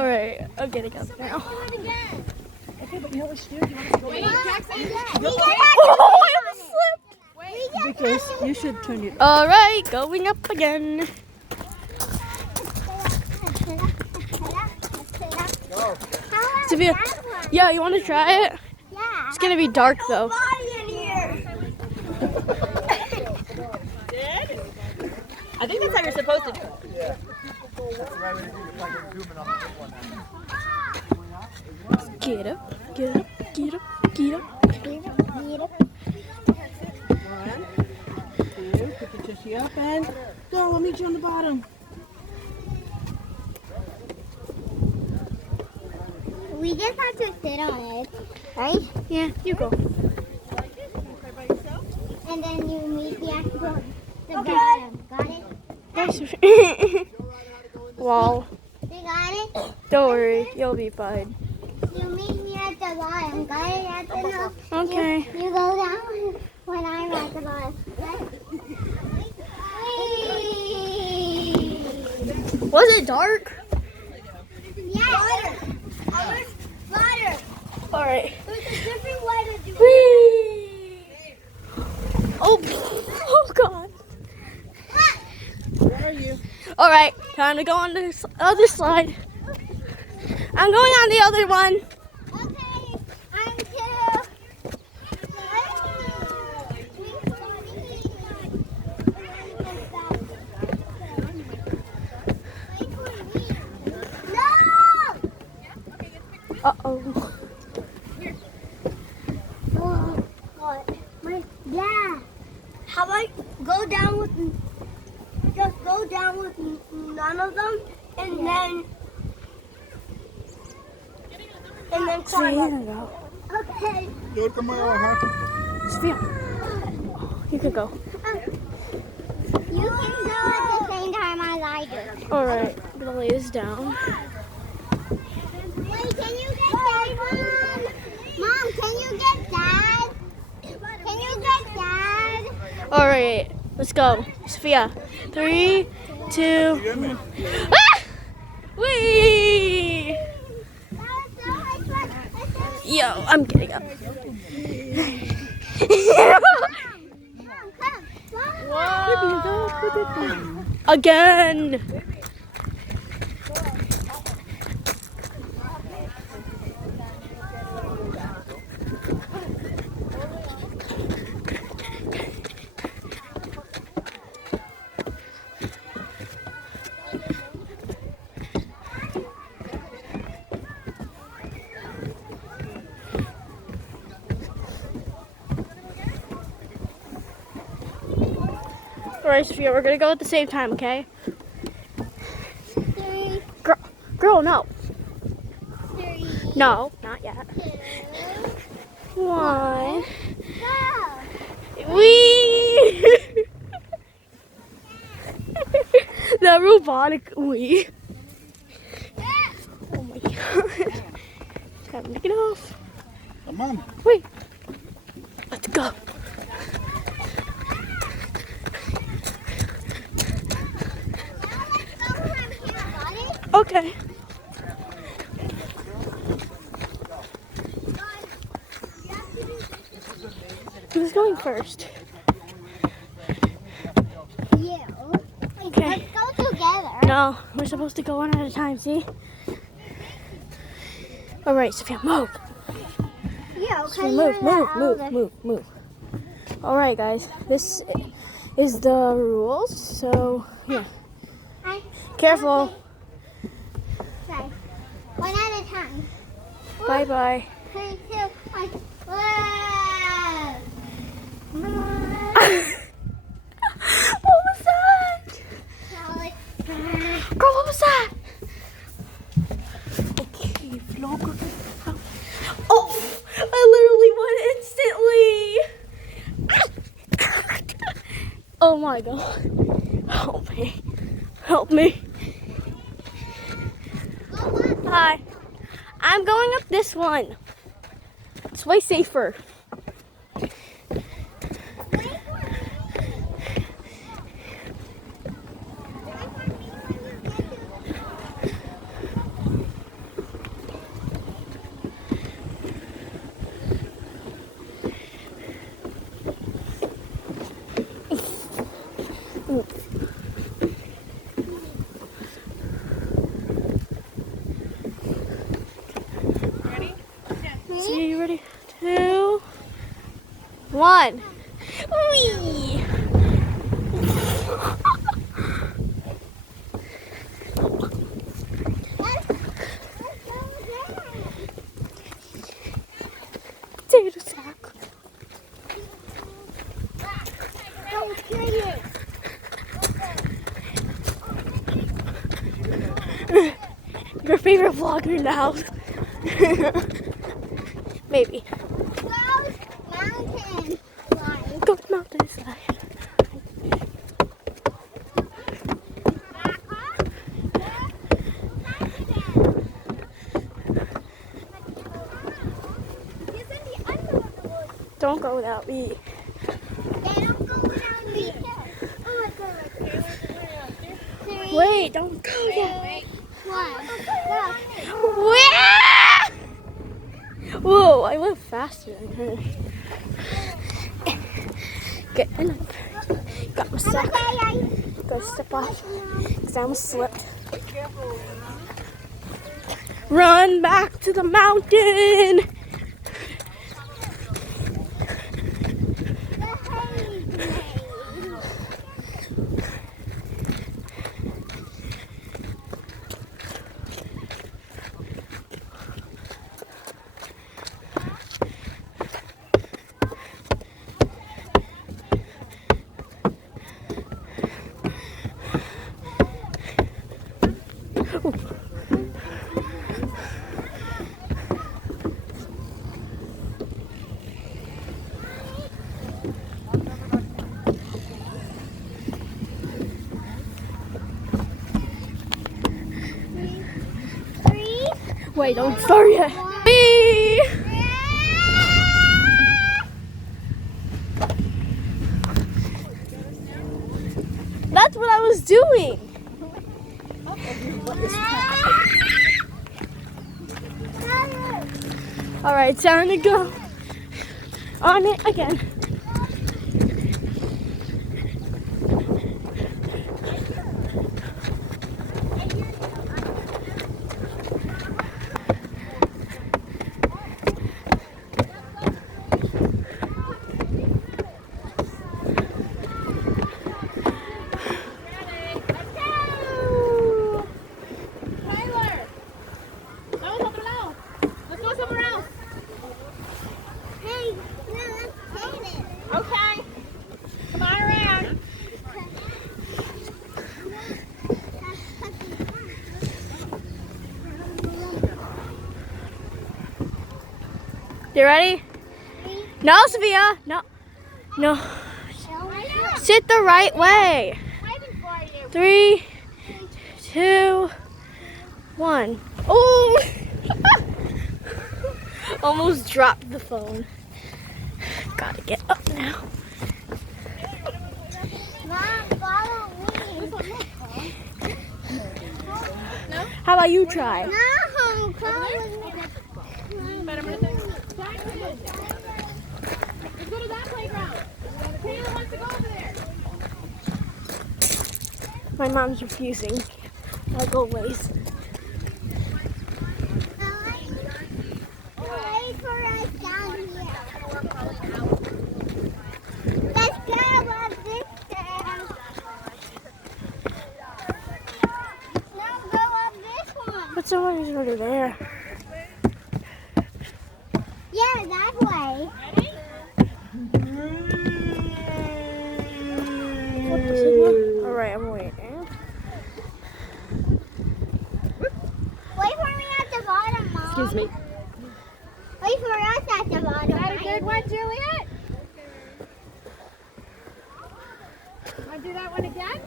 All right, I'm getting up now. Okay, but you know what you do? You want to go Wait, Jackson. Oh, I almost slipped. because you should turn it. All right, going up again. Sophia, yeah, you want to try it? Yeah. It's gonna be dark though. I think that's how you're supposed to do it. Yeah. That's the right way to do it. You're like zooming on the one now. Get up, get up, get up, get up. 1, 2, put your tushy up and go. I'll meet you on the bottom. We just have to sit on it, right? Yeah, you go. And then you meet the actual the bottom. Got it? Wow. You got it? Don't worry, you'll be fine. You meet me at the bottom. Got it? At the top. Okay. You go down when I'm at the bottom. Was it dark? Yes. Water. All right. There's a different way to do it. Whee! Oh God. Where are you? All right, time to go on this other slide. I'm going on the other one. Okay. I'm too. No! Uh-oh. Oh, God. Yeah. How about go down with, just go down with none of them, and then climb Sophia, up. you can go. Okay. Do it tomorrow, huh? Sophia, you can go. You can go at the same time as I do. All right, I'm gonna lay this down. Wait, can you get Dad, Mom? Mom, can you get Dad? Can you get Dad? All right, let's go. Sophia, 3, 2, ah! Whee! That was so much fun. Yo, I'm getting up. Mom, come. Again. All right, Sophia, we're gonna go at the same time, okay? 3, Girl, no. 3, No, not yet. 2, 1. go. Wee! That robotic wee. Oh my God. Time to get off. Come on. Wait. Let's go. Okay. Who's going first? You. Okay. Let's go together. No, we're supposed to go one at a time, see? All right, Sophia, move. Yeah, okay. Sophia, move. All right, guys, this is the rules, so yeah. Careful. Okay. One at a time. Bye-bye. 3, 2, 1. Whoa! What was that? Girl, what was that? Okay, vlog. Oh, I literally went instantly. Oh my God. Help me. Help me. Hi. I'm going up this one. It's way safer. Ooh. Ready? So you ready? 2, 1. Whee! Potato sack. Your favorite vlogger now. Maybe. Go mountainside. Don't go without me. Wait, don't go yet. Whoa, I went faster than her. Get in up. Got my sack. Gotta step off because I almost slipped. Run back to the mountain. Wait, don't start yet. Whee! That's what I was doing. All right, time to go on it again. You ready? No, Sophia. No. No. Sit the right way. 3, 2, 1. Oh! Almost dropped the phone. Gotta get up now. How about you try? No, Let's go to that playground. Taylor wants to go over there. My mom's refusing. I'll go ways. wait for us down here. Let's go up this stairs. Now go up this one. But somebody's already there. Yeah, that way. Alright, I'm waiting. Wait for me at the bottom, Mom. Excuse me. Wait for us at the bottom. Is that a good one, Juliet? Want to do that one again?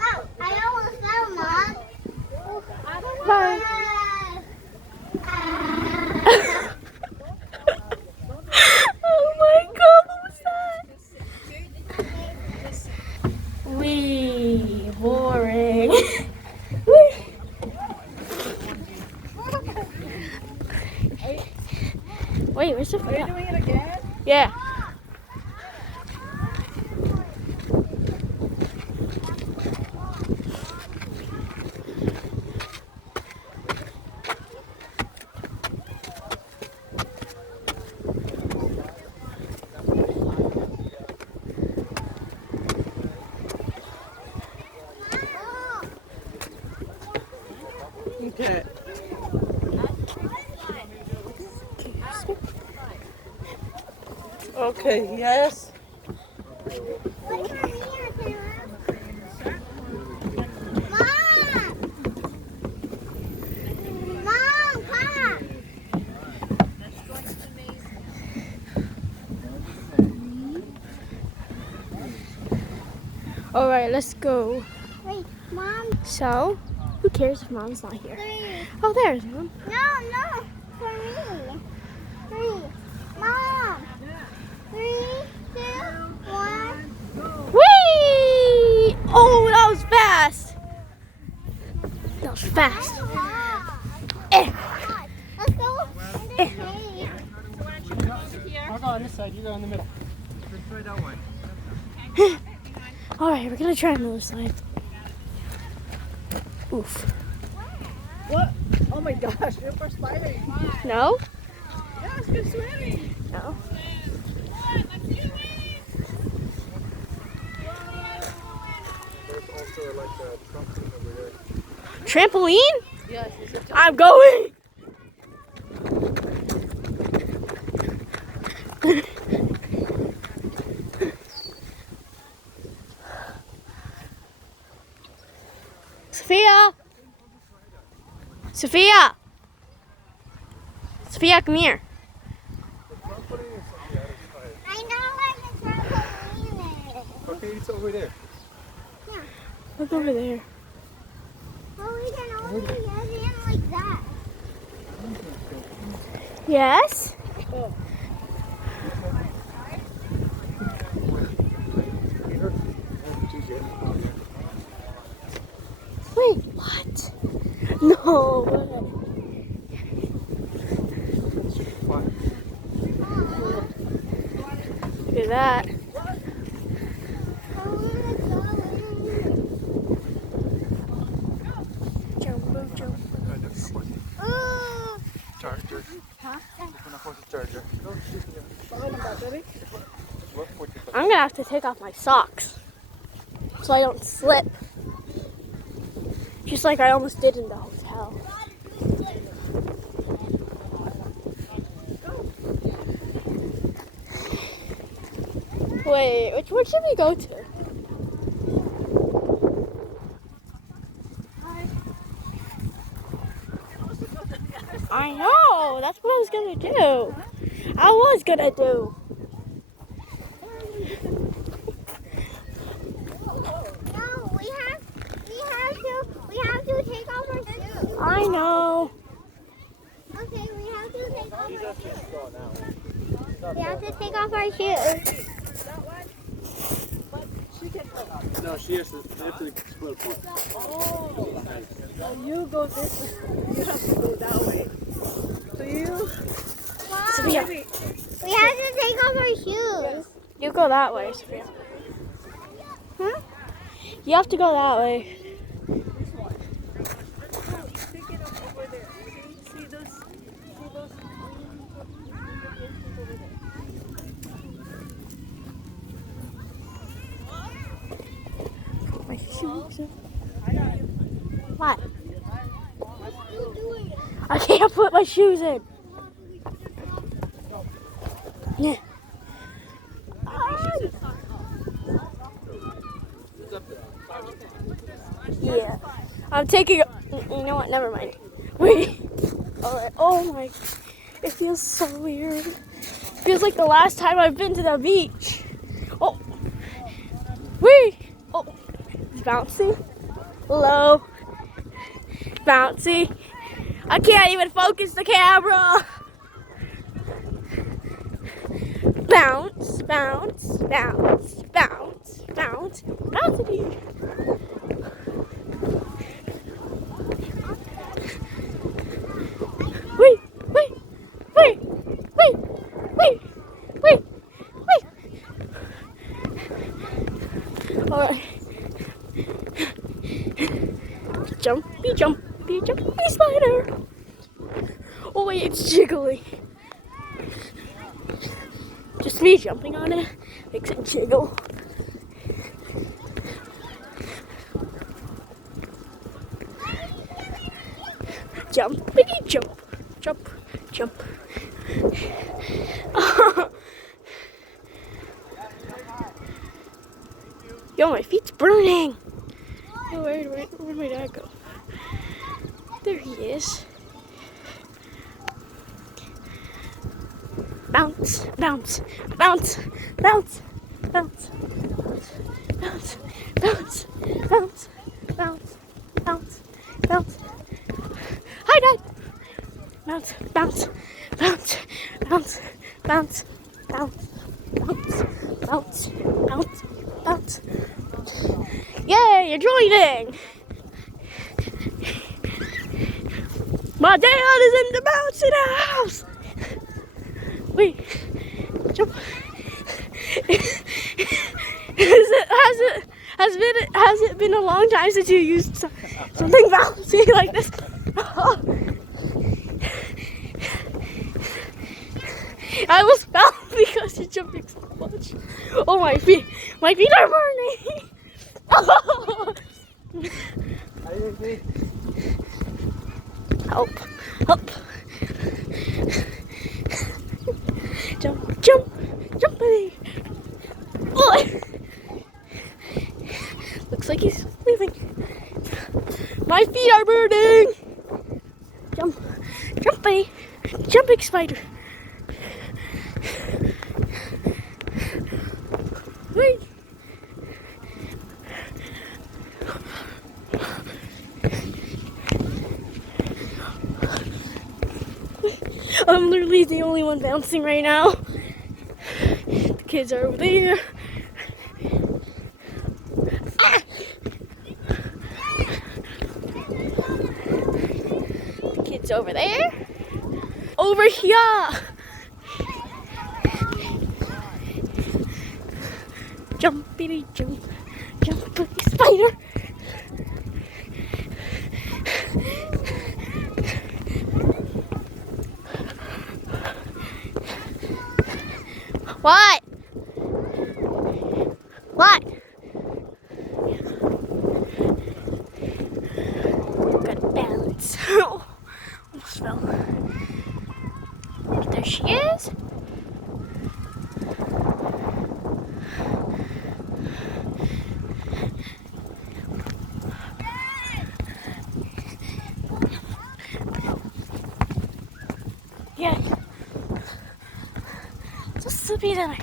Oh, I almost fell, Mom. Bye. Oh my god, what was that? Wee, boring. Wait, where's Sophia? Doing it again? Yeah. Okay, yes. Wait for me, Mom! Mom, come! All right, let's go. Wait, Mom, So, who cares if Mom's not here? 3. Oh, there's Mom. No, for me. 3. Mom. 3, 2, 1. Whee! Oh, that was fast. That was fast. Eh. Let's go in the cave. I'll go on this side, you go in the middle. Try that one. All right, we're gonna try another side. Oof. What? Oh my gosh, you're perspiring. No? Yes, you're swimming. No. There's also like a trampoline over there. Trampoline? Yes, it's a I'm going. Sophia! Sophia! Sophia, come here. I know where the trampoline is. Okay, it's over there. Look over there. Oh, we can only get in like that. Yes? Wait, what? No way. Look at that. I want to go in. Jump, jump. Ooh. Charger. Huh? Charger. I'm gonna have to take off my socks so I don't slip. Just like I almost did in the hotel. Wait, where should we go to? I know, that's what I was gonna do. I was gonna do. No, we have to take off our shoes. I know. Okay, we have to take off our shoes. We have to take off our shoes. No, she has to split one. Oh, you go this way. You have to go that way. So you. Sophia, We have to take off our shoes. you go that way, Sophia. Huh? You have to go that way. Pick it up over there. See those? My shoes. What? I can't put my shoes in. Yeah. Yeah. I'm taking. You know what? Never mind. Wait. Alright. Oh my. It feels so weird. It feels like the last time I've been to the beach. Oh. Wait. Oh. It's bouncy. Low. Bouncy. I can't even focus the camera. Bounce, bounce, bounce, bounce, bounce, bouncy. Wait, wait, wait, wait, wait, wait, wait. All right. Jumpy, jumpy, jumpy spider. Oh wait, it's jiggly. Just me jumping on it makes it jiggle. Jumpity jump, jump, jump. Yo, my feet's burning. Yo, where'd my dad go? There he is. Bounce, bounce, bounce, bounce, bounce, bounce, bounce, bounce, bounce, bounce, bounce. Hi, Dad. Bounce, bounce, bounce, bounce, bounce, bounce, bounce, bounce, bounce, bounce. Yay, you're joining. My dad is in the bouncing house. Wait, jump. Has it been a long time since you used something bouncy like this? I almost fell because you're jumping so much. Oh, my feet are burning. Help, help. Jump, jump, jump, buddy. Oh. Looks like he's leaving. My feet are burning. Jump, jump, buddy. Jumping spider. Wait. I'm literally the only one bouncing right now. The kids are over there. Ah! The kids over there. Over here. Jumpity jump, jumpity spider. What? What? Gotta balance. Almost fell. There she is. Yeah. Just slippy than I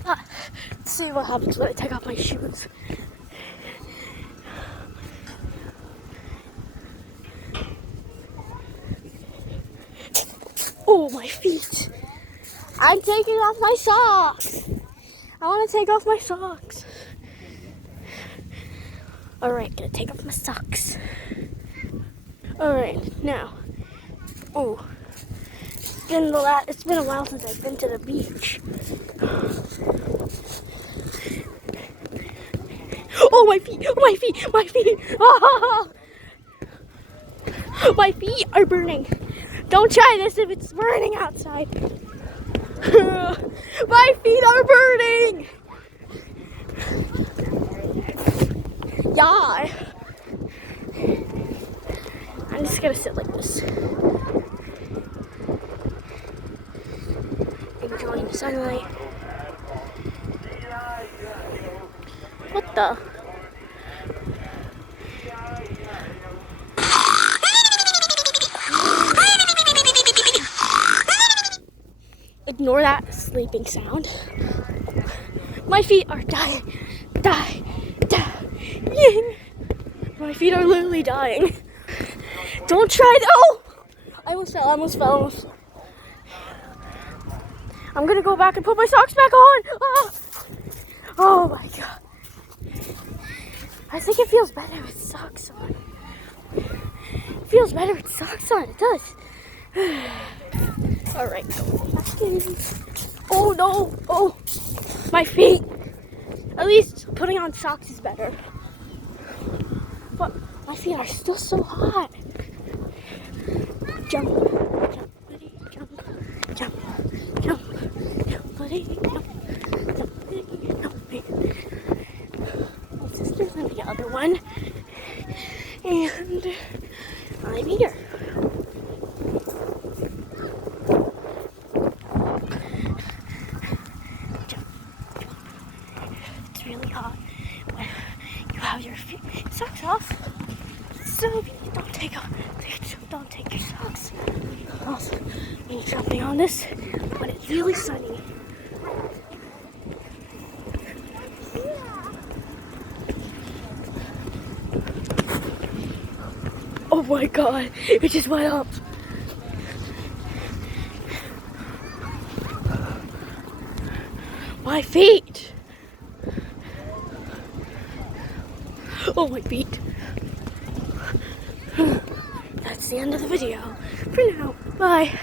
thought. Let's see what happens when I take off my shoes. Oh, my feet. I'm taking off my socks. I want to take off my socks. Alright, gonna take off my socks. Alright, now. Oh. It's been a while since I've been to the beach. Oh, my feet! Oh, my feet! My feet! Oh, my feet are burning. Don't try this if it's burning outside. My feet are burning. Yeah. I'm just gonna sit like this. Enjoying the sunlight. What the? Ignore that sleeping sound. My feet are dying. Dying. My feet are literally dying. Don't try to. Oh! I almost fell. I'm gonna go back and put my socks back on. Ah! Oh my god. I think it feels better with socks on. It feels better with socks on. It does. Alright. Oh no. Oh. My feet. At least putting on socks is better. But my feet are still so hot. Jump. Jump, buddy. Jump. Jump. Jump. Jump, buddy. Jump. Jump, buddy. Jump. My sister's in the other one. And I'm here. Jump. It's really hot. You have your socks off. So don't take your socks off when you're jumping on this when it's really sunny. Oh my god, it just went up. My feet. Oh, my feet. That's the end of the video. For now, bye.